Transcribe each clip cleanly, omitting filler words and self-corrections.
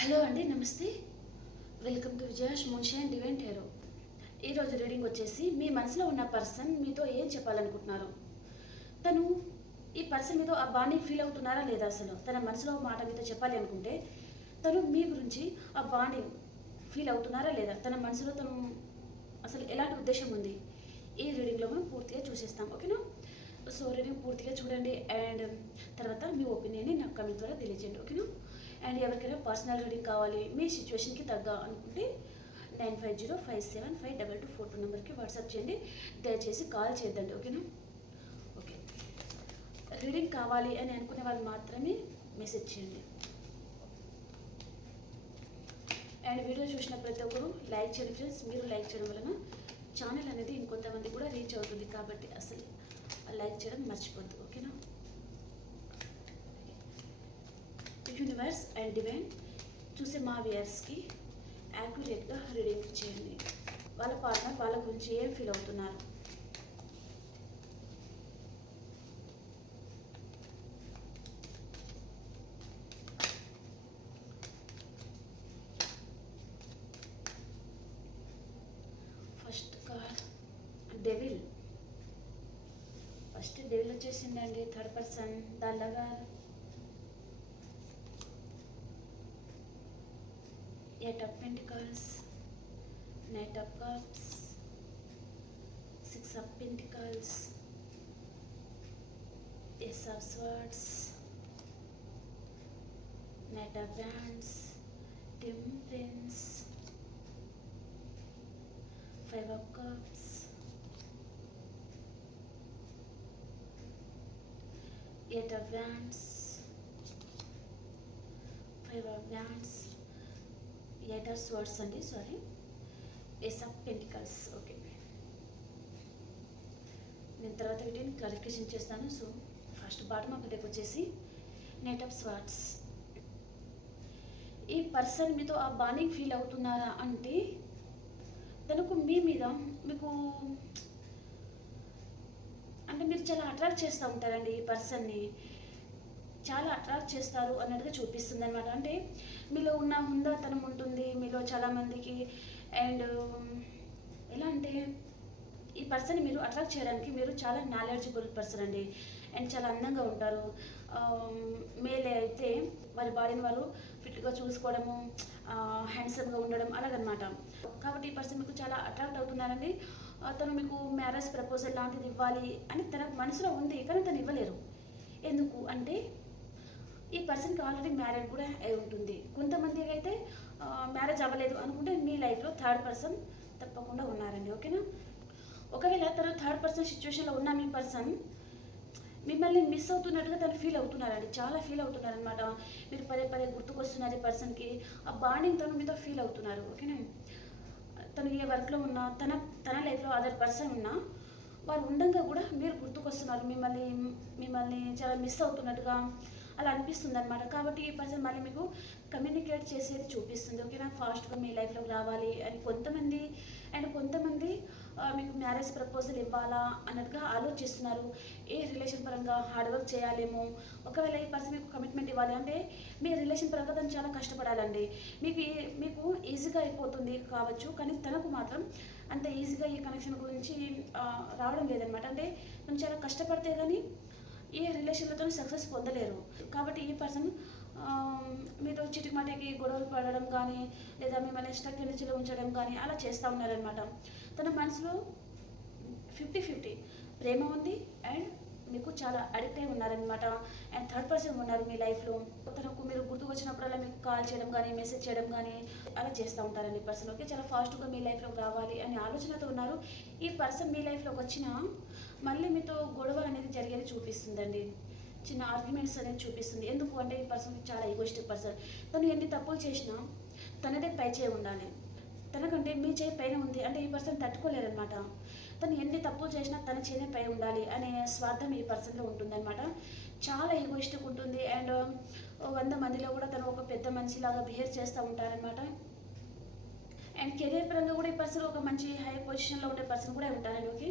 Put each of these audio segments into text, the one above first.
Hello అండి, నమస్తే. Welcome to Vijayash Munshi and divine tarot. ఈరోజు రీడింగ్ వచ్చేసి మీ మనసులో ఉన్న పర్సన్ మీతో ఏం చెప్పాలనుకుంటున్నారు. తను ఈ పర్సన్ మీతో ఆ బాండింగ్ ఫీల్ అవుతున్నారా లేదా, అసలు తన మనసులో మాట మీతో చెప్పాలి అనుకుంటే తను మీ గురించి ఆ బాండింగ్ ఫీల్ అవుతున్నారా లేదా, తన మనసులో తను అసలు ఎలాంటి ఉద్దేశం ఉంది, ఈ రీడింగ్లో మనం పూర్తిగా చూసేస్తాం. ఓకేనా? సో రీడింగ్ పూర్తిగా చూడండి అండ్ తర్వాత మీ ఒపీనియన్ని నాకు కమెంట్ ద్వారా తెలియజేయండి. ఓకేనా? అండ్ ఎవరికైనా పర్సనల్ రీడింగ్ కావాలి మీ సిచ్యువేషన్కి తగ్గ అనుకుంటే 9505752242 నెంబర్కి వాట్సాప్ చేయండి. దయచేసి కాల్ చేయొద్దండి. ఓకేనా? ఓకే. రీడింగ్ కావాలి అని అనుకునే వాళ్ళు మాత్రమే మెసేజ్ చేయండి. అండ్ వీడియో చూసిన ప్రతి ఒక్కరు లైక్ చేయండి ఫ్రెండ్స్. మీరు లైక్ చేయడం వలన ఛానల్ అనేది ఇంకొంతమంది కూడా రీచ్ అవుతుంది, కాబట్టి అసలు లైక్ చేయడం మర్చిపోద్దు. ఓకేనా? యూనివర్స్ అండ్ డివైన్ చూసే మా వ్యూయర్స్కి యాక్యురేట్గా రీడింగ్ చేయండి. వాళ్ళ పార్ట్నర్ వాళ్ళ గురించి ఏం ఫీల్ అవుతున్నారు. First card devil. First devil వచ్చేసిందండి. Third person the lover, Eight of Pentacles, Knight of Cups, Six of Pentacles, Ace of Swords, Knight of Wands, Temperance, Five of Cups, Eight of Wands, Five of Wands, Eight of Swords అండి, sorry, Ace of Pentacles. Okay, నేను తర్వాత వీటిని clarification చేస్తాను. So first bottom of deck వచ్చేసి Knight of Swords. ఈ person మీతో ఆ bonding feel అవుతున్నారా అంటే తనకు మీ మీద మీకు అంటే మీరు చాలా అట్రాక్ట్ చేస్తూ ఉంటారండి. ఈ పర్సన్ని చాలా అట్రాక్ట్ చేస్తారు అన్నట్టుగా చూపిస్తుంది అనమాట. అంటే మీలో ఉన్న హుందాతనం ఉంటుంది మీలో చాలామందికి. అండ్ ఎలా అంటే ఈ పర్సన్ మీరు అట్రాక్ట్ చేయడానికి మీరు చాలా నాలెడ్జబుల్ పర్సన్ అండి. అండ్ చాలా అందంగా ఉంటారు. మేలే అయితే వారి బాడీని వారు ఫిట్గా చూసుకోవడము, హ్యాండ్సమ్గా ఉండడం అలాగనమాట. కాబట్టి ఈ పర్సన్ మీకు చాలా అట్రాక్ట్ అవుతున్నారండి. తను మీకు మ్యారేజ్ ప్రపోజల్ లాంటిది ఇవ్వాలి అని తన మనసులో ఉంది, కానీ తను ఇవ్వలేరు. ఎందుకు అంటే ఈ పర్సన్కి ఆల్రెడీ మ్యారేజ్ కూడా అయి ఉంటుంది. కొంతమందికి అయితే మ్యారేజ్ అవ్వలేదు అనుకుంటే మీ లైఫ్లో థర్డ్ పర్సన్ తప్పకుండా ఉన్నారండి. ఓకేనా? ఒకవేళ తను థర్డ్ పర్సన్ సిచ్యువేషన్లో ఉన్న మీ పర్సన్ మిమ్మల్ని మిస్ అవుతున్నట్టుగా తను ఫీల్ అవుతున్నారండి. చాలా ఫీల్ అవుతున్నారనమాట. మీరు పదే పదే గుర్తుకొస్తున్నారు ఈ పర్సన్కి. ఆ బాండింగ్ తను మీతో ఫీల్ అవుతున్నారు. ఓకేనా? తను ఏ వర్క్లో ఉన్నా తన లైఫ్లో అదర్ పర్సన్ ఉన్నా వారు ఉండగా కూడా మీరు గుర్తుకొస్తున్నారు. మిమ్మల్ని చాలా మిస్ అవుతున్నట్టుగా అలా అనిపిస్తుంది అనమాట. కాబట్టి ఈ పర్సన్ మళ్ళీ మీకు కమ్యూనికేట్ చేసేది చూపిస్తుంది. ఓకేనా? ఫాస్ట్గా మీ లైఫ్లోకి రావాలి అని కొంతమంది, అండ్ కొంతమంది మీకు మ్యారేజ్ ప్రపోజల్ ఇవ్వాలా అన్నట్టుగా ఆలోచిస్తున్నారు. ఏ రిలేషన్ పరంగా హార్డ్ వర్క్ చేయాలేమో. ఒకవేళ ఈ పర్సన్ మీకు కమిట్మెంట్ ఇవ్వాలి అంటే మీ రిలేషన్ పరంగా తను చాలా కష్టపడాలండి. మీకు ఈజీగా అయిపోతుంది కావచ్చు, కానీ తనకు మాత్రం అంత ఈజీగా ఈ కనెక్షన్ గురించి రావడం లేదనమాట. అంటే తను చాలా కష్టపడితే కానీ ఏ రిలేషన్లతో సక్సెస్ పొందలేరు. కాబట్టి ఈ పర్సన్ మీతో చిటికి గొడవలు పడడం కానీ లేదా మిమ్మల్ని స్టక్ ఎనర్జీలో ఉంచడం కానీ అలా చేస్తూ ఉన్నారనమాట. తన మనసులో 50-50 ప్రేమ ఉంది అండ్ మీకు చాలా అడిక్ట్ అయి ఉన్నారనమాట. అండ్ థర్డ్ పర్సన్ ఉన్నారు మీ లైఫ్లో. తనకు మీరు గుర్తుకు వచ్చినప్పుడల్లా మీకు కాల్ చేయడం కానీ మెసేజ్ చేయడం కానీ అలా చేస్తూ ఉంటారండి ఈ పర్సన్. ఓకే, చాలా ఫాస్ట్గా మీ లైఫ్లోకి రావాలి అనే ఆలోచనతో ఉన్నారు. ఈ పర్సన్ మీ లైఫ్లోకి వచ్చినా మళ్ళీ మీతో గొడవ అనేది జరిగేది చూపిస్తుందండి. చిన్న ఆర్గ్యుమెంట్స్ అనేది చూపిస్తుంది. ఎందుకు అంటే ఈ పర్సన్ చాలా ఈగోయిస్టిక్ పర్సన్. తను ఎన్ని తప్పులు చేసినా తనదే పై చేయి ఉండాలి. తనకంటే మీ చేయి పైన ఉంది అంటే ఈ పర్సన్ తట్టుకోలేరనమాట. తను ఎన్ని తప్పులు చేసినా తన చేనే పై ఉండాలి అనే స్వార్థం ఈ పర్సన్లో ఉంటుందన్నమాట. చాలా ఈగోయిస్టిక్ ఉంటుంది. అండ్ 100 మందిలో కూడా తను ఒక పెద్ద మనిషిలాగా బిహేవ్ చేస్తూ ఉంటారనమాట. అండ్ కెరీర్ పరంగా కూడా ఈ పర్సన్ ఒక మంచి హై పొజిషన్లో ఉండే పర్సన్ కూడా ఉంటారండి. ఓకే,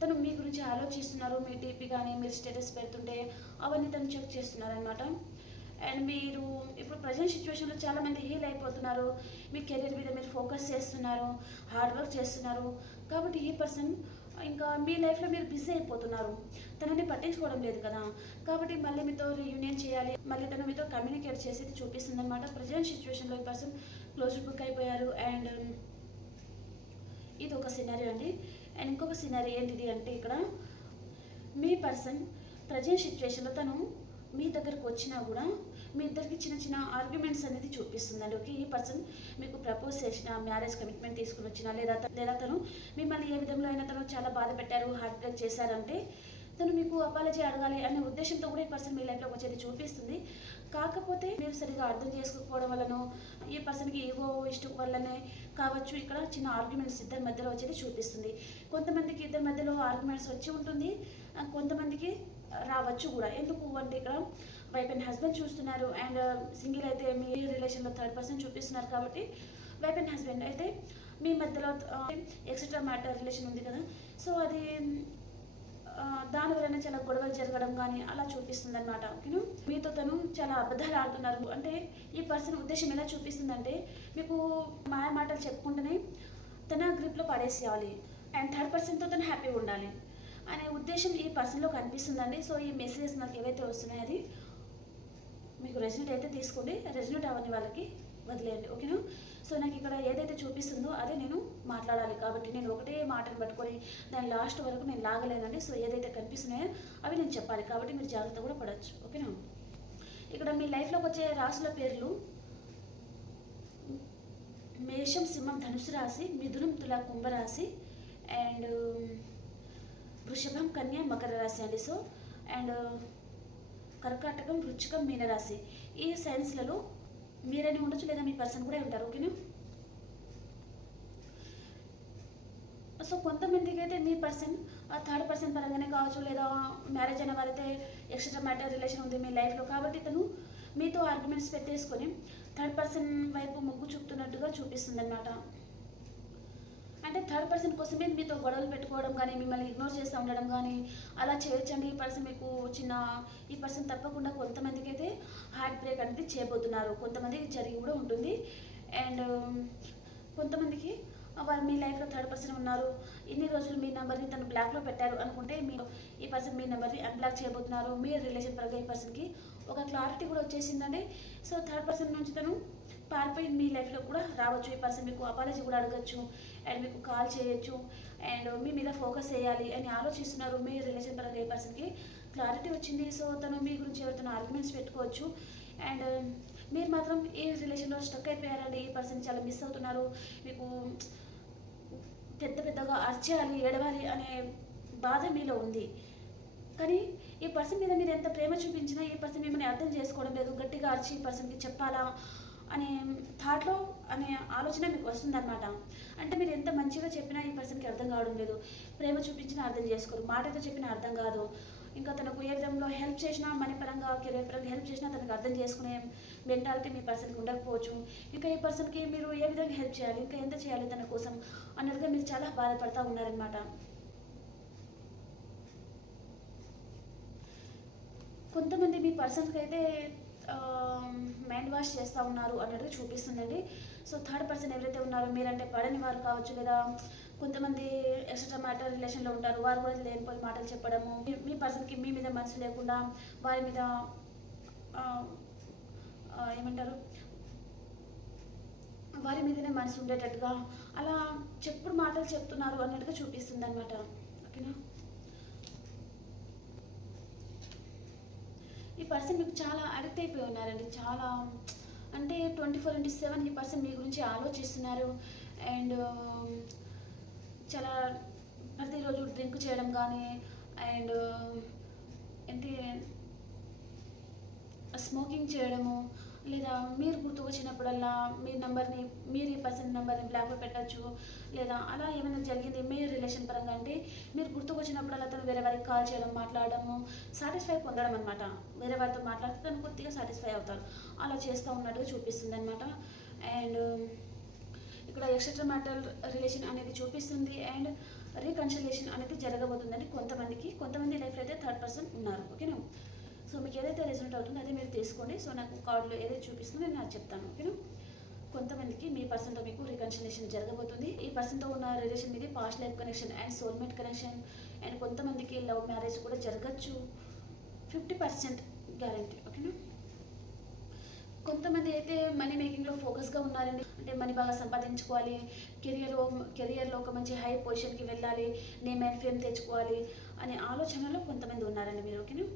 తను మీ గురించి ఆలోచిస్తున్నారు. మీ డీపీ కానీ మీరు స్టేటస్ పెడుతుంటే అవన్నీ తను చెక్ చేస్తున్నారనమాట. అండ్ మీరు ఇప్పుడు ప్రజెంట్ సిచ్యువేషన్లో చాలామంది హీల్ అయిపోతున్నారు. మీ కెరీర్ మీద మీరు ఫోకస్ చేస్తున్నారు, హార్డ్ వర్క్ చేస్తున్నారు. కాబట్టి ఈ పర్సన్ ఇంకా మీ లైఫ్లో మీరు బిజీ అయిపోతున్నారు, తనని పట్టించుకోవడం లేదు కదా. కాబట్టి మళ్ళీ మీతో రీయూనియన్ చేయాలి, మళ్ళీ తను మీతో కమ్యూనికేట్ చేసేది చూపిస్తుంది అనమాట. ప్రజెంట్ సిచ్యువేషన్లో ఈ పర్సన్ క్లోజ్డ్ బుక్ అయిపోయారు. అండ్ ఇది ఒక సినారీ అండి. అండ్ ఇంకొక సినారీ ఏంటిది అంటే, ఇక్కడ మీ పర్సన్ ప్రజెంట్ సిచ్యువేషన్లో తను మీ దగ్గరకు వచ్చినా కూడా మీ ఇద్దరికి చిన్న చిన్న ఆర్గ్యుమెంట్స్ అనేది చూపిస్తుందండి. ఓకే, ఈ పర్సన్ మీకు ప్రపోజ్ చేసిన, మ్యారేజ్ కమిట్మెంట్ తీసుకుని వచ్చినా, లేదా తను మిమ్మల్ని ఏ విధంలో అయినా తను చాలా బాధ పెట్టారు, హార్ట్ బ్రేక్ చేశారంటే తను మీకు అపాలజీ అడగాలి అనే ఉద్దేశంతో కూడా ఈ పర్సన్ మీ లైఫ్లోకి వచ్చేది చూపిస్తుంది. కాకపోతే మీరు సరిగా అర్థం చేసుకోకపోవడం వల్లనో, ఈ పర్సన్కి ఈగో ఇష్టం వల్లనే కావచ్చు, ఇక్కడ చిన్న ఆర్గ్యుమెంట్స్ ఇద్దరి మధ్యలో వచ్చేది చూపిస్తుంది. కొంతమందికి ఇద్దరి మధ్యలో ఆర్గ్యుమెంట్స్ వచ్చి ఉంటుంది, కొంతమందికి రావచ్చు కూడా. ఎందుకు అంటే ఇక్కడ వైఫ్ అండ్ హస్బెండ్ చూస్తున్నారు. అండ్ సింగిల్ అయితే మీ రిలేషన్లో థర్డ్ పర్సన్ చూపిస్తున్నారు. కాబట్టి వైఫ్ అండ్ హస్బెండ్ అయితే మీ మధ్యలో ఎక్సెట్రా మ్యాటర్ రిలేషన్ ఉంది కదా, సో అది దానివల్ల చాలా గొడవలు జరగడం కానీ అలా చూపిస్తుంది అనమాట. ఓకేనా, మీతో తను చాలా అబద్ధాలు ఆడుతున్నారు అంటే ఈ పర్సన్ ఉద్దేశం ఎలా చూపిస్తుందంటే, మీకు మాయ మాటలు చెప్పుకుంటేనే తన గ్రిప్లో పడేసేయాలి అండ్ థర్డ్ పర్సన్తో తను హ్యాపీగా ఉండాలి అనే ఉద్దేశం ఈ పర్సన్లో కనిపిస్తుందండి. సో ఈ మెసేజెస్ నాకు ఏవైతే వస్తున్నాయో అది మీకు రెజల్ట్ అయితే తీసుకోండి, రెజల్ట్ అవన్నీ వాళ్ళకి వదిలేయండి. ఓకేనా, సో నాకు ఇక్కడ ఏదైతే చూపిస్తుందో అదే నేను మాట్లాడాలి. కాబట్టి నేను ఒకటే మాటను పట్టుకొని దాని లాస్ట్ వరకు నేను లాగలేనండి. సో ఏదైతే కనిపిస్తున్నాయో అవి నేను చెప్పాలి. కాబట్టి మీరు జాగ్రత్త కూడా పడవచ్చు. ఓకేనా, ఇక్కడ మీ లైఫ్లోకి వచ్చే రాశుల పేర్లు మేషం, సింహం, ధనుసు రాశి, మిథునం, తుల, కుంభరాశి, అండ్ వృషభం, కన్య, మకర రాశి అండి. సో అండ్ కర్కాటకం, వృచ్చికం, మీనరాశి. ఈ సైన్స్లలో మీరైనా ఉండొచ్చు, లేదా మీ పర్సన్ కూడా ఉంటారు. ఓకేనా, సో కొంతమందికి అయితే మీ పర్సన్ థర్డ్ పర్సన్ పరంగానే కావచ్చు, లేదా మ్యారేజ్ అయిన వారైతే ఎక్స్ట్రా మ్యాటర్ రిలేషన్ ఉంది మీ లైఫ్లో. కాబట్టి తను మీతో ఆర్గ్యుమెంట్స్ పెట్టేసుకొని థర్డ్ పర్సన్ వైపు మొగ్గు చూపుతున్నట్టుగా చూపిస్తుంది అనమాట. అంటే థర్డ్ పర్సన్ కోసమే మీతో గొడవలు పెట్టుకోవడం కానీ, మిమ్మల్ని ఇగ్నోర్ చేస్తూ ఉండడం కానీ అలా చేయొచ్చండి. ఈ పర్సన్ తప్పకుండా కొంతమందికి అయితే హార్ట్ బ్రేక్ అనేది చేయబోతున్నారు, కొంతమందికి జరిగి కూడా ఉంటుంది. అండ్ కొంతమందికి వారు మీ లైఫ్లో థర్డ్ పర్సన్ ఉన్నారు, ఇన్ని రోజులు మీ నెంబర్ని తను బ్లాక్లో పెట్టారు అనుకుంటే ఈ పర్సన్ మీ నెంబర్ని అన్బ్లాక్ చేయబోతున్నారు. మీ రిలేషన్ పరంగా ఈ పర్సన్కి ఒక క్లారిటీ కూడా వచ్చేసిందండి. సో థర్డ్ పర్సన్ నుంచి తను పారిపోయి మీ లైఫ్లో కూడా రావచ్చు. ఈ పర్సన్ మీకు అపాలజీ కూడా అడగచ్చు అండ్ మీకు కాల్ చేయొచ్చు అండ్ మీ మీద ఫోకస్ చేయాలి అని ఆలోచిస్తున్నారు. మీ రిలేషన్ పరంగా ఏ పర్సన్కి క్లారిటీ వచ్చింది. సో తను మీ గురించి ఎవరితో ఆర్గ్యుమెంట్స్ పెట్టుకోవచ్చు. అండ్ మీరు మాత్రం ఈ రిలేషన్లో స్టక్ అయిపోయారండి. ఈ పర్సన్ చాలా మిస్ అవుతున్నారు. మీకు పెద్దగా అర్చేయాలి, ఏడవాలి అనే బాధ మీలో ఉంది. కానీ ఈ పర్సన్ మీద మీరు ఎంత ప్రేమ చూపించినా ఈ పర్సన్ మిమ్మల్ని అర్థం చేసుకోవడం లేదు. గట్టిగా అరిచి ఈ పర్సన్కి చెప్పాలా అనే థాట్లో అనే ఆలోచన మీకు వస్తుందన్నమాట. అంటే మీరు ఎంత మంచిగా చెప్పినా ఈ పర్సన్కి అర్థం కావడం లేదు. ప్రేమ చూపించినా అర్థం చేసుకోరు, మాటతో చెప్పినా అర్థం కాదు. ఇంకా తనకు ఏ విధంలో హెల్ప్ చేసినా, మనీ పరంగా కెరీర్ పరంగా హెల్ప్ చేసినా తనకు అర్థం చేసుకునే మెంటాలిటీ మీ పర్సన్కి ఉండకపోవచ్చు. ఇంకా ఈ పర్సన్కి మీరు ఏ విధంగా హెల్ప్ చేయాలి, ఇంకా ఎంత చేయాలి తన కోసం అన్నట్టుగా మీరు చాలా బాధపడతా ఉన్నారనమాట. కొంతమంది మీ పర్సన్కి అయితే మైండ్ వాష్ చేస్తూ ఉన్నారు అన్నట్టుగా చూపిస్తుందండి. సో థర్డ్ పర్సన్ ఎవరైతే ఉన్నారో, మీరంటే పడని వారు కావచ్చు, లేదా కొంతమంది ఎక్స్ట్రా మ్యాటర్ రిలేషన్లో ఉంటారు, వారు కూడా లేనిపోయి మాటలు చెప్పడము, మీ పర్సన్కి మీ మీద మనసు లేకుండా వారి మీద ఏమంటారు వారి మీదనే మనసు ఉండేటట్టుగా అలా చెప్పుడు మాటలు చెప్తున్నారు అన్నట్టుగా చూపిస్తుంది అనమాట. ఓకేనా, ఈ పర్సన్ మీకు చాలా అడిక్ట్ అయిపోయి ఉన్నారండి. చాలా అంటే 24/7 ఈ పర్సన్ మీ గురించి ఆలోచిస్తున్నారు. అండ్ చాలా ప్రతిరోజు డ్రింక్ చేయడం కానీ, అండ్ ఏంటి స్మోకింగ్ చేయడము, లేదా మీరు గుర్తుకొచ్చినప్పుడల్లా మీరు ఈ పర్సన్ నెంబర్ని బ్లాక్లో పెట్టచ్చు, లేదా అలా ఏమైనా జరిగింది మీ రిలేషన్ పరంగా అంటే మీరు గుర్తుకొచ్చినప్పుడల్లా తను వేరే వారికి కాల్ చేయడం, మాట్లాడడము, సాటిస్ఫై పొందడం అనమాట. వేరే వారితో మాట్లాడితే తను కొద్దిగా సాటిస్ఫై అవుతారు, అలా చేస్తూ ఉన్నట్టుగా చూపిస్తుంది అనమాట. అండ్ ఇక్కడ ఎక్స్ట్రా మ్యాటర్ రిలేషన్ అనేది చూపిస్తుంది. అండ్ రీకన్సిలేషన్ అనేది జరగబోతుందని కొంతమంది లైఫ్లో అయితే థర్డ్ పర్సన్ ఉన్నారు. ఓకేనా, సో సో మీకు ఏదైతే రిజల్ట్ అవుతుందో అదే మీరు తీసుకోండి. సో నాకు కార్డులో ఏదైతే చూపిస్తుందో నేను నాకు చెప్తాను, ఓకేనా. కొంతమందికి మీ పర్సన్తో మీకు రికన్సిలేషన్ జరగబోతుంది. ఈ పర్సన్తో ఉన్న రిలేషన్ మీది past life connection and soulmate connection. And కొంతమందికి లవ్ మ్యారేజ్ కూడా జరగచ్చు. 50% గ్యారంటీ, ఓకేనా. కొంతమంది అయితే మనీ మేకింగ్లో ఫోకస్గా ఉన్నారండి. అంటే మనీ బాగా సంపాదించుకోవాలి, కెరియర్లో ఒక మంచి హై పొజిషన్కి వెళ్ళాలి, నేమ్ అండ్ ఫేమ్ తెచ్చుకోవాలి అనే ఆలోచనలో కొంతమంది ఉన్నారండి మీరు, ఓకేనా.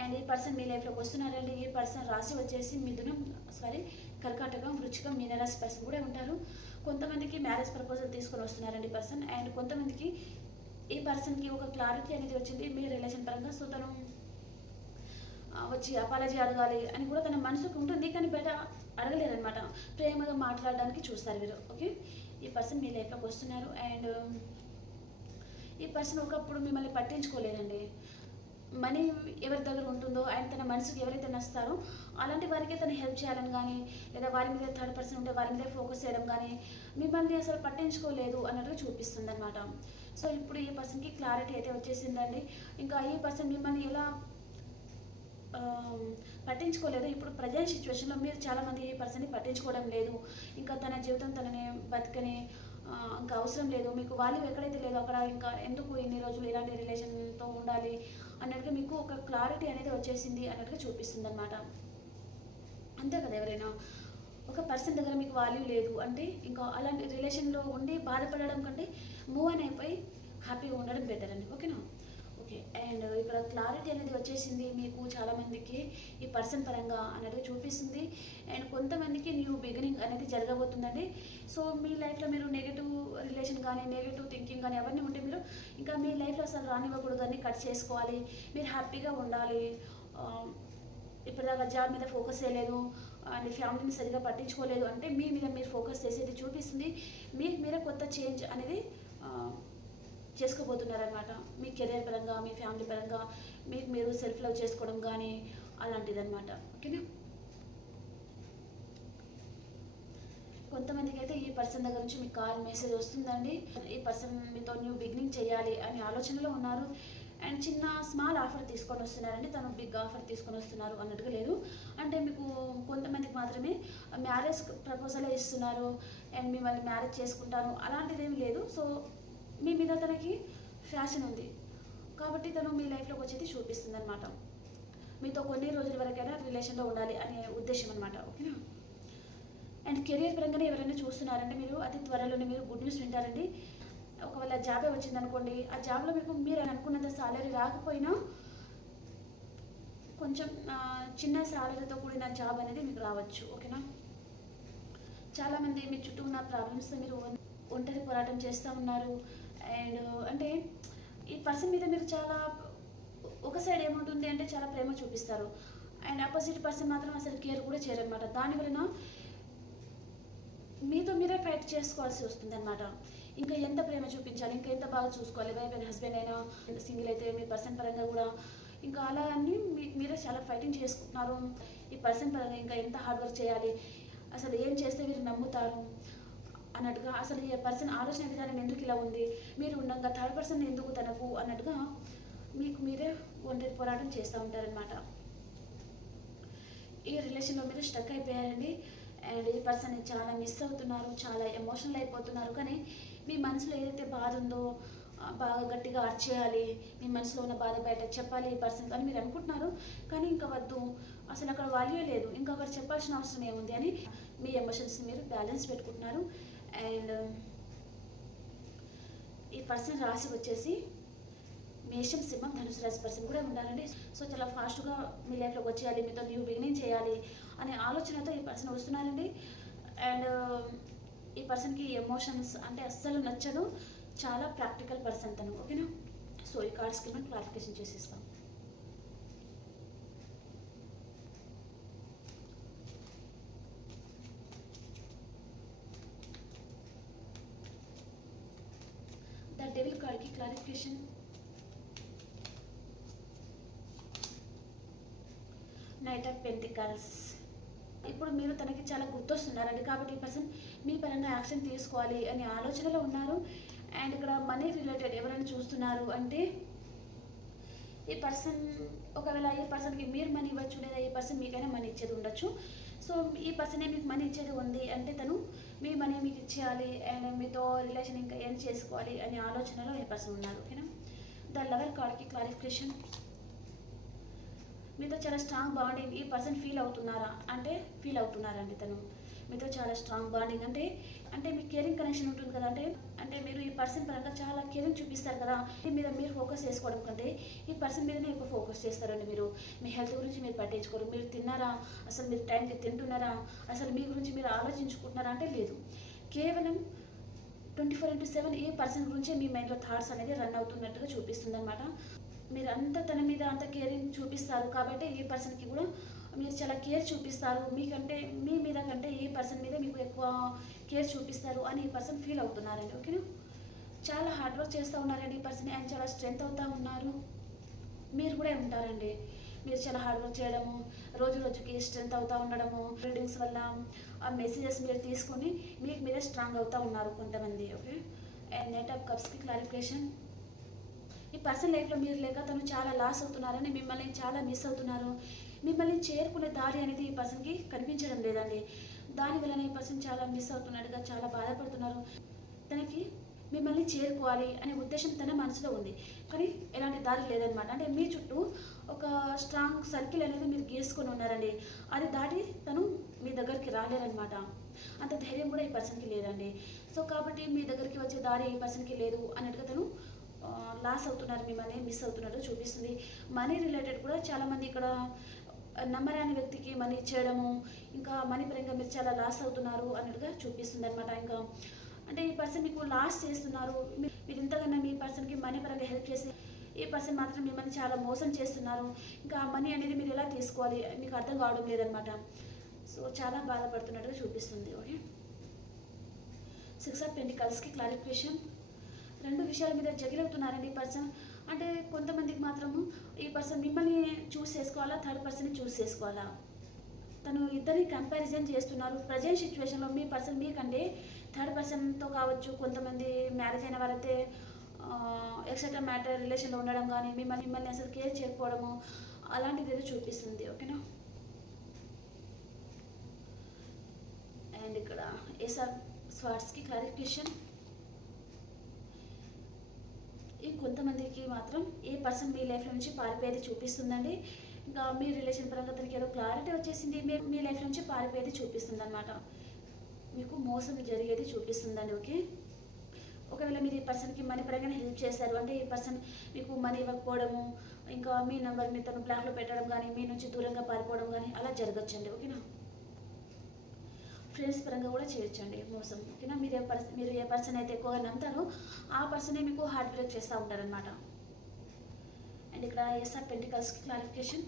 అండ్ ఈ పర్సన్ మీ లైఫ్లోకి వస్తున్నారండి. ఈ పర్సన్ రాశి వచ్చేసి కర్కాటకం, వృచ్చికం, మీనరాశి పర్సన్ కూడా ఉంటారు. కొంతమందికి మ్యారేజ్ ప్రపోజల్ తీసుకొని వస్తున్నారండి పర్సన్. అండ్ కొంతమందికి ఈ పర్సన్కి ఒక క్లారిటీ అనేది వచ్చింది మీ రిలేషన్ పరంగా. సో తను వచ్చి అపాలజీ అడగాలి అని కూడా తన మనసుకు ఉంటుంది, కానీ బయట అడగలేరు అనమాట. ప్రేమగా మాట్లాడడానికి చూస్తారు వీరు, ఓకే. ఈ పర్సన్ మీ లైఫ్లోకి వస్తున్నారు. అండ్ ఈ పర్సన్ ఒకప్పుడు మిమ్మల్ని పట్టించుకోలేదండి. మనీ ఎవరి దగ్గర ఉంటుందో ఆయన తన మనసుకు ఎవరైతే నస్తారో అలాంటి వారికి తను హెల్ప్ చేయాలని కానీ, లేదా వారి మీద థర్డ్ పర్సన్ ఉంటే వారి మీద ఫోకస్ చేయడం కానీ, మిమ్మల్ని అసలు పట్టించుకోలేదు అన్నట్టుగా చూపిస్తుంది అనమాట. సో ఇప్పుడు ఈ పర్సన్కి క్లారిటీ అయితే వచ్చేసిందండి. ఇంకా ఈ పర్సన్ మిమ్మల్ని ఎలా పట్టించుకోలేదు. ఇప్పుడు ప్రజెంట్ సిచ్యువేషన్లో మీరు చాలామంది ఈ పర్సన్ని పట్టించుకోవడం లేదు. ఇంకా తన జీవితం తనని బతకని ఇంకా అవసరం లేదు, మీకు వాల్యూ ఎక్కడైతే లేదో అక్కడ ఇంకా ఎందుకు ఇన్ని రోజులు ఇలాంటి రిలేషన్తో ఉండాలి అన్నట్టుగా మీకు ఒక క్లారిటీ అనేది వచ్చేసింది అన్నట్టుగా చూపిస్తుంది అనమాట. అంతే కదా, ఎవరైనా ఒక పర్సన్ దగ్గర మీకు వాల్యూ లేదు అంటే ఇంకా అలాంటి రిలేషన్లో ఉండి బాధపడడం కంటే మూవ్ ఆన్ అయిపోయి హ్యాపీగా ఉండడం బెటర్ అండి, ఓకేనా. ఓకే, అండ్ ఇక్కడ క్లారిటీ అనేది వచ్చేసింది మీకు చాలామందికి ఈ పర్సన్ పరంగా అనేది చూపిస్తుంది. అండ్ కొంతమందికి న్యూ బిగినింగ్ అనేది జరగబోతుందండి. సో మీ లైఫ్లో మీరు నెగిటివ్ రిలేషన్ కానీ, నెగిటివ్ థింకింగ్ కానీ అవన్నీ ఉంటే మీరు ఇంకా మీ లైఫ్లో అసలు రానివ్వకూడదు, అన్నీ కట్ చేసుకోవాలి, మీరు హ్యాపీగా ఉండాలి. ఇప్పటిదాకా జాబ్ మీద ఫోకస్ చేయలేదు అండ్ ఫ్యామిలీని సరిగా పట్టించుకోలేదు అంటే మీ మీద మీరు ఫోకస్ చేసేది చూపిస్తుంది. మీకు మీరే కొత్త చేంజ్ అనేది చేసుకోబోతున్నారనమాట. మీ కెరీర్ పరంగా, మీ ఫ్యామిలీ పరంగా మీకు మీరు సెల్ఫ్ లవ్ చేసుకోవడం కానీ అలాంటిది అనమాట, ఓకేనా. కొంతమందికి అయితే ఈ పర్సన్ దగ్గర నుంచి మీకు కాల్ మెసేజ్ వస్తుందండి. ఈ పర్సన్ మీతో న్యూ బిగినింగ్ చేయాలి అనే ఆలోచనలో ఉన్నారు. అండ్ చిన్న స్మాల్ ఆఫర్ తీసుకొని వస్తున్నారండి, తను బిగ్ ఆఫర్ తీసుకొని వస్తున్నారు అన్నట్టుగా లేదు. అంటే మీకు కొంతమందికి మాత్రమే మ్యారేజ్ ప్రపోజలే ఇస్తున్నారు అండ్ మిమ్మల్ని మ్యారేజ్ చేసుకుంటాను అలాంటిది ఏమి లేదు. సో మీ మీద తనకి ఫ్యాషన్ ఉంది కాబట్టి తను మీ లైఫ్లోకి వచ్చేది చూపిస్తుంది అనమాట. మీతో కొన్ని రోజుల వరకైనా రిలేషన్లో ఉండాలి అనే ఉద్దేశం అనమాట, ఓకేనా. అండ్ కెరియర్ పరంగానే ఎవరైనా చూస్తున్నారంటే మీరు అతి త్వరలోనే మీరు గుడ్ న్యూస్ వింటారండి. ఒకవేళ జాబే వచ్చిందనుకోండి, ఆ జాబ్లో మీకు మీరు అనుకున్నంత సాలరీ రాకపోయినా కొంచెం చిన్న సాలరీతో కూడిన జాబ్ అనేది మీకు రావచ్చు, ఓకేనా. చాలామంది మీ చుట్టూ ఉన్న ప్రాబ్లమ్స్తో మీరు ఒంటరి పోరాటం చేస్తూ ఉన్నారు. అండ్ అంటే ఈ పర్సన్ మీద మీరు చాలా ఒక సైడ్ ఏముంటుంది అంటే చాలా ప్రేమ చూపిస్తారు అండ్ ఆపోజిట్ పర్సన్ మాత్రం అసలు కేర్ కూడా చేయరనమాట. దానివలన మీతో మీరే ఫైట్ చేసుకోవాల్సి వస్తుంది అనమాట. ఇంకా ఎంత ప్రేమ చూపించాలి, ఇంకా ఎంత బాగా చూసుకోవాలి, వైఫ్ అండ్ హస్బెండ్ అయినా సింగిల్ అయితే మీ పర్సన్ పరంగా కూడా ఇంకా అలా అన్నీ మీరే చాలా ఫైటింగ్ చేసుకుంటున్నారు. ఈ పర్సన్ పరంగా ఇంకా ఎంత హార్డ్ వర్క్ చేయాలి, అసలు ఏం చేస్తే మీరు నమ్ముతారు అన్నట్టుగా, అసలు ఈ పర్సన్ ఆలోచన విధానం ఎందుకు ఇలా ఉంది, మీరు ఉండగా థర్డ్ పర్సన్ ఎందుకు తనకు అన్నట్టుగా మీకు మీరే ఒంటరి పోరాటం చేస్తూ ఉంటారనమాట. ఈ రిలేషన్లో మీరు స్టక్ అయిపోయారండి అండ్ ఈ పర్సన్ చాలా మిస్ అవుతున్నారు, చాలా ఎమోషనల్ అయిపోతున్నారు. కానీ మీ మనసులో ఏదైతే బాధ ఉందో బాగా గట్టిగా అర్చేయాలి, మీ మనసులో ఉన్న బాధ బయట చెప్పాలి ఈ పర్సన్ అని మీరు అనుకుంటున్నారు. కానీ ఇంకా వద్దు, అసలు అక్కడ వాల్యూ లేదు, ఇంకా అక్కడ చెప్పాల్సిన అవసరం ఏముంది అని మీ ఎమోషన్స్ని మీరు బ్యాలెన్స్ పెట్టుకుంటున్నారు. అండ్ ఈ పర్సన్ రాశి వచ్చేసి మేషం, సింహం, ధనుసు రాశి పర్సన్ కూడా ఉండాలండి. సో చాలా ఫాస్ట్గా మీ లైఫ్లోకి వచ్చేయాలి, మీతో న్యూ బిగినింగ్ చేయాలి అనే ఆలోచనతో ఈ పర్సన్ వస్తున్నారండి. అండ్ ఈ పర్సన్కి ఎమోషన్స్ అంటే అస్సలు నచ్చదు, చాలా ప్రాక్టికల్ పర్సన్ తను, ఓకేనా. సో ఈ కార్డ్స్కి మనం క్లారిఫికేషన్ చేసేస్తాం. ద డెవిల్ కార్డ్కి క్లారిఫికేషన్, నైట్ ఆఫ్ పెంటికల్స్. ఇప్పుడు మీరు తనకి చాలా గుర్తొస్తున్నారండి కాబట్టి ఈ పర్సన్ మీ పరంగా యాక్షన్ తీసుకోవాలి అనే ఆలోచనలో ఉన్నారు. అండ్ ఇక్కడ మనీ రిలేటెడ్ ఎవరైనా చూస్తున్నారు అంటే ఈ పర్సన్ ఒకవేళ ఈ పర్సన్కి మీరు మనీ ఇవ్వచ్చు, లేదా ఈ పర్సన్ మీకైనా మనీ ఇచ్చేది ఉండొచ్చు. సో ఈ పర్సనే మీకు మనీ ఇచ్చేది ఉంది అంటే తను మీ మనీ మీకు ఇచ్చేయాలి అండ్ మీతో రిలేషన్ ఇంకా ఎండ్ చేసుకోవాలి అనే ఆలోచనలో ఈ పర్సన్ ఉన్నారు. ఓకేనా. ద లెవెల్ కార్డ్కి క్లారిఫికేషన్. మీతో చాలా స్ట్రాంగ్ బాండింగ్ ఈ పర్సన్ ఫీల్ అవుతున్నారా అంటే ఫీల్ అవుతున్నారండి. తను మీతో చాలా స్ట్రాంగ్ బాండింగ్ అంటే అంటే మీకు కేరింగ్ కనెక్షన్ ఉంటుంది కదా. అంటే మీరు ఈ పర్సన్ పరంగా చాలా కేరింగ్ చూపిస్తారు కదా. మీద మీరు ఫోకస్ చేసుకోవడం కంటే ఈ పర్సన్ మీదనే ఎక్కువ ఫోకస్ చేస్తారండి. మీరు మీ హెల్త్ గురించి మీరు పట్టించుకోరు. మీరు తిన్నారా, అసలు మీరు టైంకి తింటున్నారా, అసలు మీ గురించి మీరు ఆలోచించుకుంటున్నారా అంటే లేదు. కేవలం 24/7 ఈ పర్సన్ గురించే మీ మైండ్లో థాట్స్ అనేది రన్ అవుతున్నట్టుగా చూపిస్తుంది అనమాట. మీరు అంత తన మీద అంత కేరింగ్ చూపిస్తారు కాబట్టి ఈ పర్సన్కి కూడా మీరు చాలా కేర్ చూపిస్తారు. మీకంటే మీ మీద కంటే ఈ పర్సన్ మీద మీకు ఎక్కువ కేర్ చూపిస్తారు అని ఈ పర్సన్ ఫీల్ అవుతున్నారండి. ఓకేనా. చాలా హార్డ్ వర్క్ చేస్తూ ఉన్నారండి ఈ పర్సన్ అండ్ చాలా స్ట్రెంత్ అవుతూ ఉన్నారు. మీరు కూడా ఉంటారండి. మీరు చాలా హార్డ్ వర్క్ చేయడము, రోజు రోజుకి స్ట్రెంత్ అవుతూ ఉండడము, రీడింగ్స్ వల్ల ఆ మెసేజెస్ మీరు తీసుకొని మీకు మీరే స్ట్రాంగ్ అవుతూ ఉన్నారు కొంతమంది. ఓకే. అండ్ నైట్ ఆఫ్ కప్స్కి క్లారిఫికేషన్. ఈ పర్సన్ లైఫ్లో మీరు లేక తను చాలా లాస్ అవుతున్నారని, మిమ్మల్ని చాలా మిస్ అవుతున్నారు. మిమ్మల్ని చేరుకునే దారి అనేది ఈ పర్సన్కి కనిపించడం లేదండి. దానివల్ల ఈ పర్సన్ చాలా మిస్ అవుతున్నట్టుగా చాలా బాధపడుతున్నారు. తనకి మిమ్మల్ని చేరుకోవాలి అనే ఉద్దేశం తన మనసులో ఉంది, కానీ ఎలాంటి దారి లేదనమాట. అంటే మీ చుట్టూ ఒక స్ట్రాంగ్ సర్కిల్ అనేది మీరు గీసుకొని ఉన్నారండి. అది దాటి తను మీ దగ్గరికి రాలేరనమాట. అంత ధైర్యం కూడా ఈ పర్సన్కి లేదండి. సో కాబట్టి మీ దగ్గరికి వచ్చే దారి ఈ పర్సన్కి లేదు అన్నట్టుగా తను లాస్ అవుతున్నారు, మిమ్మల్ని మిస్ అవుతున్నట్టు చూపిస్తుంది. మనీ రిలేటెడ్ కూడా చాలామంది ఇక్కడ నమ్మరాని వ్యక్తికి మనీ ఇచ్చేయడము, ఇంకా మనీ పరంగా మీరు చాలా లాస్ అవుతున్నారు అన్నట్టుగా చూపిస్తుంది అనమాట. ఇంకా అంటే ఈ పర్సన్ మీకు లాస్ చేస్తున్నారు. మీరు ఇంతకన్నా మీ పర్సన్కి మనీ పరంగా హెల్ప్ చేసి ఈ పర్సన్ మాత్రం మిమ్మల్ని చాలా మోసం చేస్తున్నారు. ఇంకా ఆ మనీ అనేది మీరు ఎలా తీసుకోవాలి మీకు అర్థం కావడం లేదనమాట. సో చాలా బాధపడుతున్నట్టుగా చూపిస్తుంది. ఓకే. 6 ఆఫ్ పెంటికల్స్కి క్లారిఫికేషన్. రెండు విషయాల మీద జగిలవుతున్నారండి ఈ పర్సన్. అంటే కొంతమందికి మాత్రము ఈ పర్సన్ మిమ్మల్ని చూస్ చేసుకోవాలా, థర్డ్ పర్సన్ని చూస్ చేసుకోవాలా, తను ఇద్దరిని కంపారిజన్ చేస్తున్నారు. ప్రజెంట్ సిచ్యువేషన్లో మీ పర్సన్ మీకంటే థర్డ్ పర్సన్తో కావచ్చు, కొంతమంది మ్యారేజ్ అయిన వారైతే ఎక్సెట్రా మ్యాటర్ రిలేషన్లో ఉండడం కానీ మిమ్మల్ని అసలు కేర్ చేయకపోవడము అలాంటిది ఏదో చూపిస్తుంది. ఓకేనా. అండ్ ఇక్కడ ఏసార్ స్వార్ట్స్కి క్లారిఫికేషన్. ఈ కొంతమందికి మాత్రం ఏ పర్సన్ మీ లైఫ్ నుంచి పారిపోయేది చూపిస్తుందండి. ఇంకా మీ రిలేషన్ పరంగా తనకి ఏదో క్లారిటీ వచ్చేసింది, మీ లైఫ్ నుంచి పారిపోయేది చూపిస్తుంది అనమాట. మీకు మోసం జరిగేది చూపిస్తుందండి. ఓకే. ఒకవేళ మీరు ఈ పర్సన్కి మనీ పరంగానే హెల్ప్ చేశారు అంటే ఈ పర్సన్ మీకు మనీ ఇవ్వకపోవడము, ఇంకా మీ నెంబర్ని తను బ్లాక్లో పెట్టడం కానీ, మీ నుంచి దూరంగా పారిపోవడం కానీ అలా జరగచ్చండి. ఓకేనా. ఫ్రెండ్స్ పరంగా కూడా చేయొచ్చండి మోసం. ఓకేనా. మీరు ఏ పర్సన్ అయితే ఎక్కువగా నమ్ముతారో ఆ పర్సనే మీకు హార్ట్ బ్రేక్ చేస్తూ ఉంటారనమాట. అండ్ ఇక్కడ ఎస్ఆర్ పెంటికల్స్కి క్లారిఫికేషన్.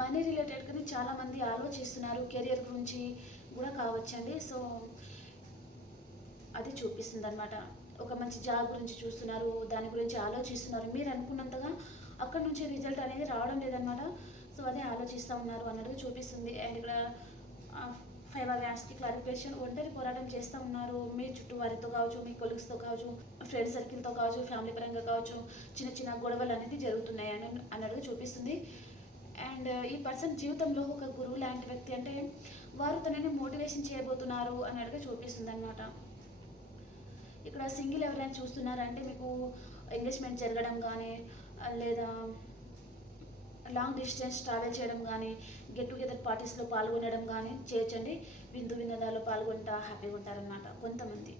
మనీ రిలేటెడ్గానే చాలామంది ఆలోచిస్తున్నారు, కెరియర్ గురించి కూడా కావచ్చండి. సో అది చూపిస్తుంది అనమాట. ఒక మంచి జాబ్ గురించి చూస్తున్నారు, దాని గురించి ఆలోచిస్తున్నారు. మీరు అనుకున్నంతగా అక్కడ నుంచి రిజల్ట్ అనేది రావడం లేదనమాట. సో అదే ఆలోచిస్తూ ఉన్నారు అన్నట్టుగా చూపిస్తుంది. అండ్ ఇక్కడ 5 ఆఫ్ వ్యాండ్స్కి క్లారిఫికేషన్. ఒంటరి పోరాటం చేస్తూ ఉన్నారు. మీ చుట్టూ వారితో కావచ్చు, మీ కొలీగ్స్తో కావచ్చు, ఫ్రెండ్ సర్కిల్తో కావచ్చు, ఫ్యామిలీ పరంగా కావచ్చు, చిన్న చిన్న గొడవలు అనేది జరుగుతున్నాయి అన్నట్టుగా చూపిస్తుంది. అండ్ ఈ పర్సన్ జీవితంలో ఒక గురువు లాంటి వ్యక్తి, అంటే వారు తనని మోటివేషన్ చేయబోతున్నారు అన్నట్టుగా చూపిస్తుంది అనమాట. ఇక్కడ సింగిల్ ఎవరైనా చూస్తున్నారంటే మీకు ఎంగేజ్మెంట్ జరగడం కానీ, లేదా లాంగ్ డిస్టెన్స్ ట్రావెల్ చేయడం కానీ, గెట్ టుగెదర్ పార్టీస్లో పాల్గొనడం కానీ చేయొచ్చండి. విందు వినోదాల్లో పాల్గొంటా హ్యాపీగా ఉంటారనమాట కొంతమంది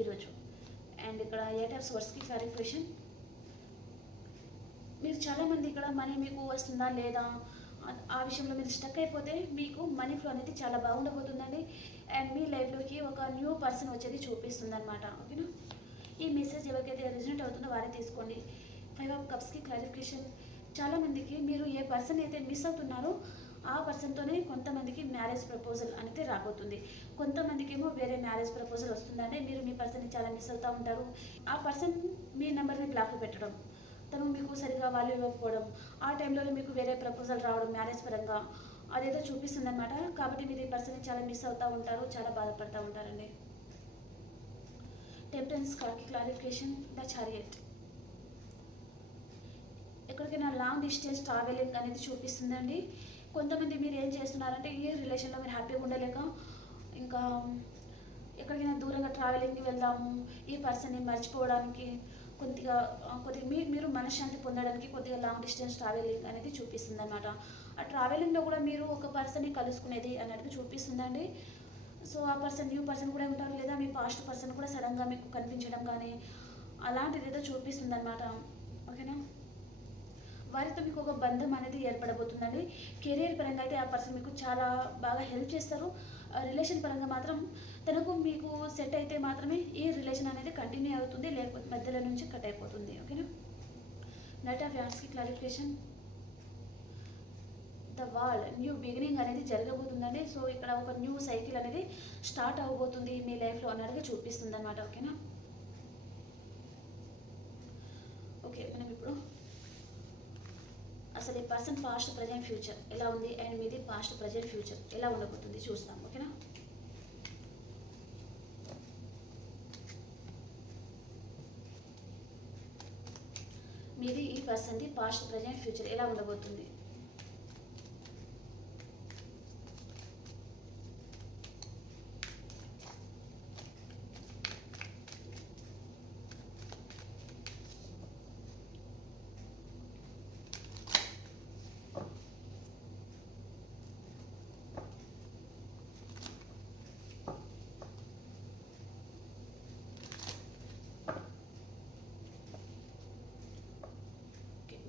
ఈరోజు. అండ్ ఇక్కడ 8 ఆఫ్ సోర్స్కి క్లారిఫికేషన్. మీరు చాలామంది ఇక్కడ మనీ మీకు వస్తుందా లేదా ఆ విషయంలో మీరు స్టక్ అయిపోతే మీకు మనీ ఫ్లో అనేది చాలా బాగుండబోతుందండి. అండ్ మీ లైఫ్లోకి ఒక న్యూ పర్సన్ వచ్చేది చూపిస్తుంది అనమాట. ఓకేనా. ఈ మెసేజ్ ఎవరికైతే రిజనెంట్ అవుతుందో వారే తీసుకోండి. 5 ఆఫ్ కప్స్కి క్లారిఫికేషన్. చాలామందికి మీరు ఏ పర్సన్ అయితే మిస్ అవుతున్నారో ఆ పర్సన్తోనే కొంతమందికి మ్యారేజ్ ప్రపోజల్ అనేది రాబోతుంది. కొంతమందికి ఏమో వేరే మ్యారేజ్ ప్రపోజల్ వస్తుందంటే మీరు మీ పర్సన్ని చాలా మిస్ అవుతూ ఉంటారు. ఆ పర్సన్ మీ నెంబర్ని బ్లాక్లో పెట్టడం, తను మీకు సరిగా వాల్యూ ఇవ్వకపోవడం, ఆ టైంలో మీకు వేరే ప్రపోజల్ రావడం మ్యారేజ్ పరంగా అదేదో చూపిస్తుంది అనమాట. కాబట్టి మీరు ఈ పర్సన్ని చాలా మిస్ అవుతూ ఉంటారు, చాలా బాధపడుతూ ఉంటారండి. టెంపరెన్స్ కార్డ్కి క్లారిఫికేషన్. The chariot. ఎక్కడికైనా లాంగ్ డిస్టెన్స్ ట్రావెలింగ్ అనేది చూపిస్తుందండి. కొంతమంది మీరు ఏం చేస్తున్నారంటే ఈ రిలేషన్లో మీరు హ్యాపీగా ఉండలేక ఇంకా ఎక్కడికైనా దూరంగా ట్రావెలింగ్కి వెళ్దాము, ఈ పర్సన్ని మర్చిపోవడానికి కొద్దిగా మీరు మనశ్శాంతి పొందడానికి కొద్దిగా లాంగ్ డిస్టెన్స్ ట్రావెలింగ్ అనేది చూపిస్తుంది అనమాట. ఆ ట్రావెలింగ్లో కూడా మీరు ఒక పర్సన్ని కలుసుకునేది అన్నట్టుగా చూపిస్తుందండి. సో ఆ పర్సన్ న్యూ పర్సన్ కూడా ఉంటారు, లేదా మీ పాస్ట్ పర్సన్ కూడా సడన్గా మీకు కనిపించడం కానీ అలాంటిది ఏదో చూపిస్తుంది అనమాట. ఓకేనా, వారితో మీకు ఒక బంధం అనేది ఏర్పడబోతుందండి. కెరీర్ పరంగా అయితే ఆ పర్సన్ మీకు చాలా బాగా హెల్ప్ చేస్తారు. రిలేషన్ పరంగా మాత్రం తనకు మీకు సెట్ అయితే మాత్రమే ఈ రిలేషన్ అనేది కంటిన్యూ అవుతుంది, లేకపోతే మధ్యలో నుంచి కట్ అయిపోతుంది. ఓకేనా, నైట్ ఆఫ్ యాన్స్కి clarification. The wall new beginning అనేది జరగబోతుందండి. సో ఇక్కడ ఒక న్యూ సైకిల్ అనేది స్టార్ట్ అవ్వబోతుంది మీ లైఫ్లో అన్నట్టుగా చూపిస్తుంది అనమాట. ఓకేనా, ఓకే, మనం ఇప్పుడు అసలు ఈ పర్సన్ పాస్ట్ ప్రజెంట్ ఫ్యూచర్ ఎలా ఉంది అండ్ మీది పాస్ట్ ప్రజెంట్ ఫ్యూచర్ ఎలా ఉండబోతుంది చూస్తాం. ఓకేనా, మీది ఈ పర్సన్ది పాస్ట్ ప్రజెంట్ ఫ్యూచర్ ఎలా ఉండబోతుంది.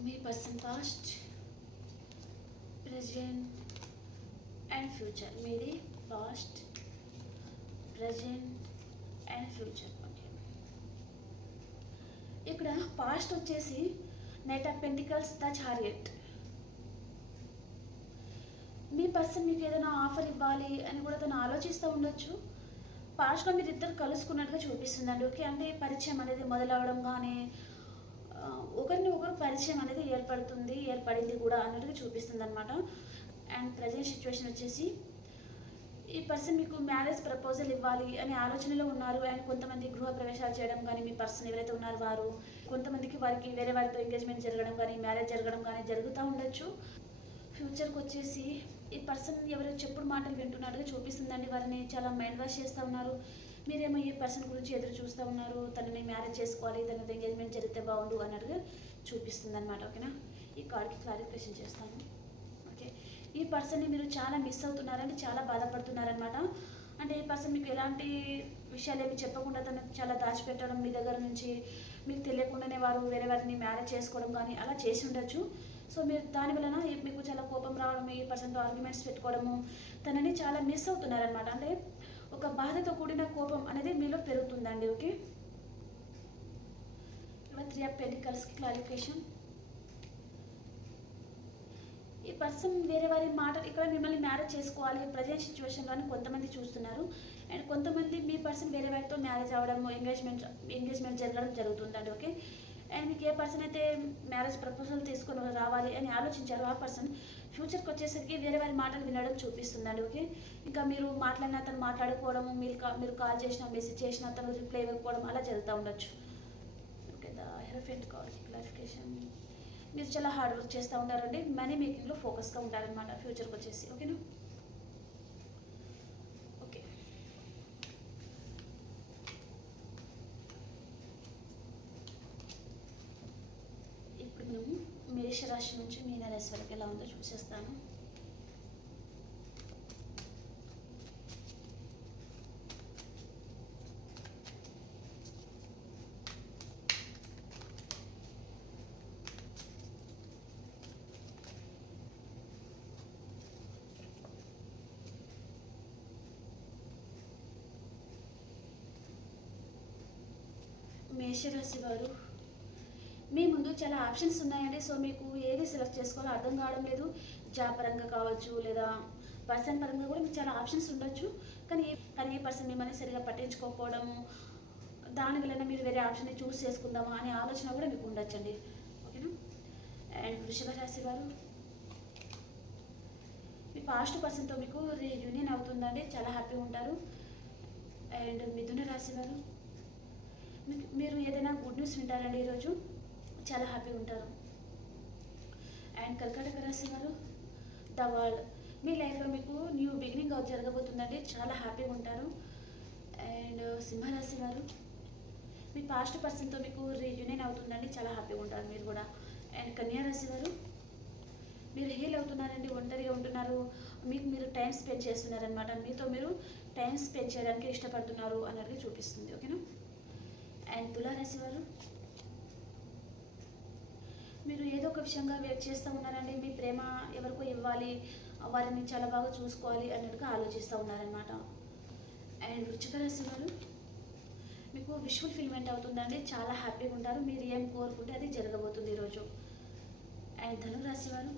మీ person past present and future, మీది past present and future. Okay, ఇక్కడ పాస్ట్ వచ్చేసి knight of pentacles, the chariot. మీ పర్సన్ మీకు ఏదైనా ఆఫర్ ఇవ్వాలి అని కూడా తను ఆలోచిస్తూ ఉండొచ్చు. పాస్ట్లో మీరు ఇద్దరు కలుసుకున్నట్టుగా చూపిస్తుందండి. ఓకే, అంటే పరిచయం అనేది మొదలవడం కానీ ఒకరిని ఒకరు పరిచయం అనేది ఏర్పడింది కూడా అన్నట్టుగా చూపిస్తుంది అనమాట. అండ్ ప్రజెంట్ సిచ్యువేషన్ వచ్చేసి ఈ పర్సన్ మీకు మ్యారేజ్ ప్రపోజల్ ఇవ్వాలి అనే ఆలోచనలో ఉన్నారు. అండ్ కొంతమంది గృహ ప్రవేశాలు చేయడం కానీ మీ పర్సన్ ఎవరైతే ఉన్నారో వారు, కొంతమందికి వేరే వారితో ఎంగేజ్మెంట్ జరగడం కానీ మ్యారేజ్ జరగడం కానీ జరుగుతూ ఉండొచ్చు. ఫ్యూచర్కి వచ్చేసి ఈ పర్సన్ ఎవరో చెప్పుడు మాటలు వింటున్నట్టుగా చూపిస్తుందండి. వారిని చాలా మైండ్ వాష్ చేస్తూ ఉన్నారు. మీరేమో ఈ పర్సన్ గురించి ఎదురు చూస్తూ ఉన్నారు, తనని మ్యారేజ్ చేసుకోవాలి, తనతో ఎంగేజ్మెంట్ జరిగితే బాగుండు అన్నట్టుగా చూపిస్తుంది అనమాట. ఓకేనా, ఈ కార్డ్కి క్లారిఫికేషన్ చేస్తాను. ఓకే, ఈ పర్సన్ని మీరు చాలా మిస్ అవుతున్నారంటే చాలా బాధపడుతున్నారనమాట. అంటే ఈ పర్సన్ మీకు ఎలాంటి విషయాలు ఏమి చెప్పకుండా తను చాలా దాచిపెట్టడం, మీ దగ్గర నుంచి మీకు తెలియకుండానే వారు వేరే వారిని మ్యారేజ్ చేసుకోవడం కానీ అలా చేసి ఉండొచ్చు. సో మీరు దాని వలన మీకు చాలా కోపం రావడం, ఈ పర్సన్తో ఆర్గ్యుమెంట్స్ పెట్టుకోవడము, తనని చాలా మిస్ అవుతున్నారనమాట. అంటే ఒక బాధతో కూడిన కోపం అనేది మీలో పెరుగుతుందండి. ఓకే, ఇక్కడ 3 ఆఫ్ పెంటికల్స్కి క్లారిఫికేషన్. ఈ పర్సన్ వేరే వారి మాట ఇక్కడ మిమ్మల్ని మ్యారేజ్ చేసుకోవాలి ప్రజెంట్ సిచ్యువేషన్లో అని కొంతమంది చూస్తున్నారు. అండ్ కొంతమంది మీ పర్సన్ వేరే వారితో మ్యారేజ్ అవ్వడము, ఎంగేజ్మెంట్ జరగడం జరుగుతుందండి. ఓకే, అండ్ మీకు ఏ పర్సన్ అయితే మ్యారేజ్ ప్రపోజల్ తీసుకొని రావాలి అని ఆలోచించారో ఆ పర్సన్ ఫ్యూచర్కి వచ్చేసరికి వేరే వారి మాటలు వినడం చూపిస్తుందండి. ఓకే, ఇంకా మీరు మాట్లాడిన అతను మాట్లాడుకోవడము, మీరు కాల్ చేసిన మెసేజ్ చేసిన అతను రిప్లై ఇవ్వకపోవడం అలా జరుగుతూ ఉండొచ్చు. Okay, the hierophant card clarification. మీరు చాలా హార్డ్ వర్క్ చేస్తూ ఉంటారండి, మనీ మేకింగ్లో ఫోకస్గా ఉంటారనమాట ఫ్యూచర్కి వచ్చేసి. ఓకేనా, ఓకే, ఇప్పుడు మేము మేషరాశి నుంచి మీనరాశి వరకు ఎలా ఉందో చూసేస్తాను. మేషరాశి వారు, మీ ముందు చాలా ఆప్షన్స్ ఉన్నాయండి. సో మీకు ఏది సెలెక్ట్ చేసుకోవాలో అర్థం కావడం లేదు. జాబ్ పరంగా కావచ్చు, లేదా పర్సన్ పరంగా కూడా మీకు చాలా ఆప్షన్స్ ఉండొచ్చు. కానీ ఈ పర్సన్ మిమ్మల్ని సరిగా పట్టించుకోకపోవడము, దాని వలన మీరు వేరే ఆప్షన్ని చూస్ చేసుకుందామా అనే ఆలోచన కూడా మీకు ఉండొచ్చండి. ఓకేనా, అండ్ వృషభ రాశి వారు, మీ పాస్ట్ పర్సన్తో మీకు రీయూనియన్ అవుతుందండి, చాలా హ్యాపీగా ఉంటారు. అండ్ మిథున రాశి వారు, మీరు ఏదైనా గుడ్ న్యూస్ వింటారండి ఈరోజు, చాలా హ్యాపీగా ఉంటారు. అండ్ కర్కాటక రాశి వారు ద వరల్డ్. మీ లైఫ్లో మీకు న్యూ బిగినింగ్ జరగబోతుందండి, చాలా హ్యాపీగా ఉంటారు. అండ్ సింహరాశి వారు మీ పాస్ట్ పర్సన్తో మీకు రీయూనియన్ అవుతుందండి, చాలా హ్యాపీగా ఉంటారు మీరు కూడా. అండ్ కన్యా రాశి వారు మీరు హీల్ అవుతున్నారండి, ఒంటరిగా ఉంటున్నారు, మీకు మీరు టైం స్పెండ్ చేస్తున్నారనమాట, మీతో మీరు టైం స్పెండ్ చేయడానికి ఇష్టపడుతున్నారు అన్నట్టుగా చూపిస్తుంది. ఓకేనా. అండ్ తులారాశి వారు మీరు ఏదో ఒక విషయంగా వెయిట్ చేస్తూ ఉన్నారండి, మీ ప్రేమ ఎవరికో ఇవ్వాలి, వారిని చాలా బాగా చూసుకోవాలి అన్నట్టుగా ఆలోచిస్తూ ఉన్నారనమాట. అండ్ వృశ్చిక రాశి వారు మీకు విషువల్ ఫిల్మెంట్ అవుతుందండి, చాలా హ్యాపీగా ఉంటారు, మీరు ఏం కోరుకుంటే అది జరగబోతుంది ఈరోజు. అండ్ ధనురాశి వారు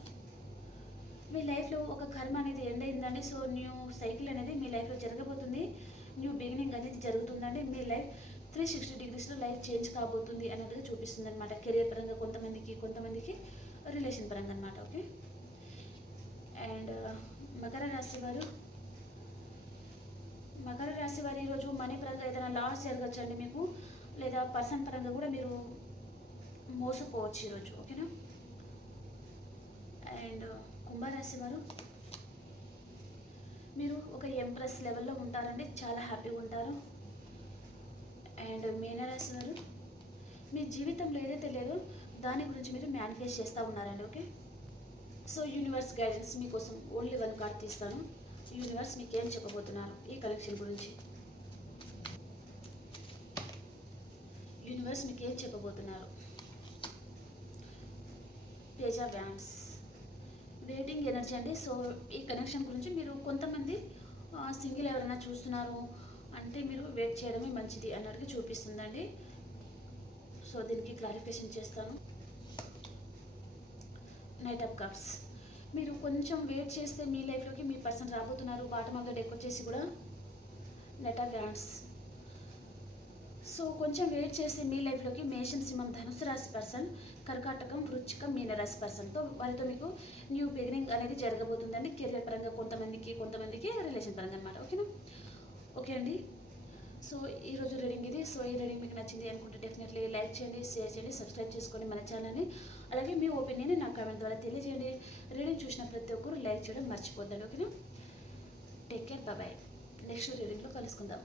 మీ లైఫ్లో ఒక కర్మ అనేది ఎండ్ అయిందండి, సో న్యూ సైకిల్ అనేది మీ లైఫ్లో జరగబోతుంది, న్యూ బిగినింగ్ అనేది జరుగుతుందండి, మీ లైఫ్ 360 డిగ్రీస్లో లైఫ్ చేంజ్ కాబోతుంది అన్నట్టుగా చూపిస్తుంది అనమాట. కెరియర్ పరంగా కొంతమందికి రిలేషన్ పరంగా అనమాట. ఓకే. అండ్ మకర రాశి వారు ఈరోజు మనీ పరంగా ఏదైనా లాస్ జరగచ్చండి మీకు, లేదా పర్సన్ పరంగా కూడా మీరు మోసపోవచ్చు ఈరోజు. ఓకేనా. అండ్ కుంభరాశి వారు మీరు ఒక ఎంప్రెస్ లెవెల్లో ఉంటారండి, చాలా హ్యాపీగా ఉంటారు. అండ్ మీనరాశి వారు మీ జీవితంలో ఏదైతే లేదో దాని గురించి మీరు మేనిఫెస్ట్ చేస్తూ ఉన్నారండి. ఓకే. సో యూనివర్స్ గైడెన్స్ మీకోసం ఓన్లీ 1 కార్డ్ తీస్తాను. యూనివర్స్ మీకు ఏం చెప్పబోతున్నారు ఈ కలెక్షన్ గురించి? యూనివర్స్ మీకు ఏం చెప్పబోతున్నారు? Page of wands, waiting energy అండి. సో ఈ కనెక్షన్ గురించి మీరు కొంతమంది సింగిల్ ఎవరైనా చూస్తున్నారు అంటే మీరు వెయిట్ చేయడమే మంచిది అన్నట్టుగా చూపిస్తుందండి. సో దీనికి క్లారిఫికేషన్ చేస్తాను. నైట్ ఆఫ్ కప్స్, మీరు కొంచెం వెయిట్ చేస్తే మీ లైఫ్లోకి మీ పర్సన్ రాబోతున్నారు. బాటమ్ ఆఫ్ ద డెక్ వచ్చేసి కూడా నైట్ ఆఫ్ వ్యాండ్స్. సో కొంచెం వెయిట్ చేస్తే మీ లైఫ్లోకి మేషం, సింహం, ధనుసు రాశి పర్సన్, కర్కాటకం, వృశ్చికం, మీనరాశి పర్సన్తో వారితో మీకు న్యూ బిగినింగ్ అనేది జరగబోతుందండి. కెరియర్ పరంగా కొంతమందికి రిలేషన్ పరంగా అనమాట. ఓకేనా. ఓకే అండి. సో ఈరోజు రీడింగ్ ఇది. సో ఈ రీడింగ్ మీకు నచ్చింది అనుకుంటే డెఫినెట్లీ లైక్ చేయండి, షేర్ చేయండి, సబ్స్క్రైబ్ చేసుకోండి మన ఛానల్ని. అలాగే మీ ఒపీనియన్ నా కామెంట్ ద్వారా తెలియజేయండి. రీడింగ్ చూసిన ప్రతి ఒక్కరు లైక్ చేయడం మర్చిపోద్దండి. ఓకేనా. Take care, bye. నెక్స్ట్ రీడింగ్లో కలుసుకుందాం.